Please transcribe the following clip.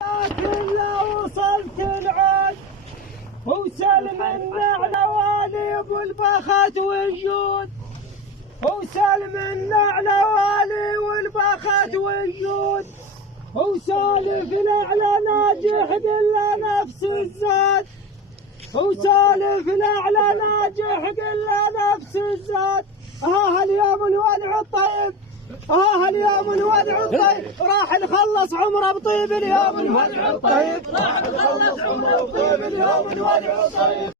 لكن لو وصلت العود وسلم النعل والي ابو البخت والجود، وسلم النعل والي والبخت والجود، وسالف الاعلى ناجح قل نفس الزاد، وسالف الاعلى ناجح قل نفس الزاد. ها اليوم الوضع الطيب، ها اليوم الوضع الطيب راح نخلص عمره بطيب. اليوم الوضع الطيب راح نخلص عمره بطيب. اليوم الوضع الطيب.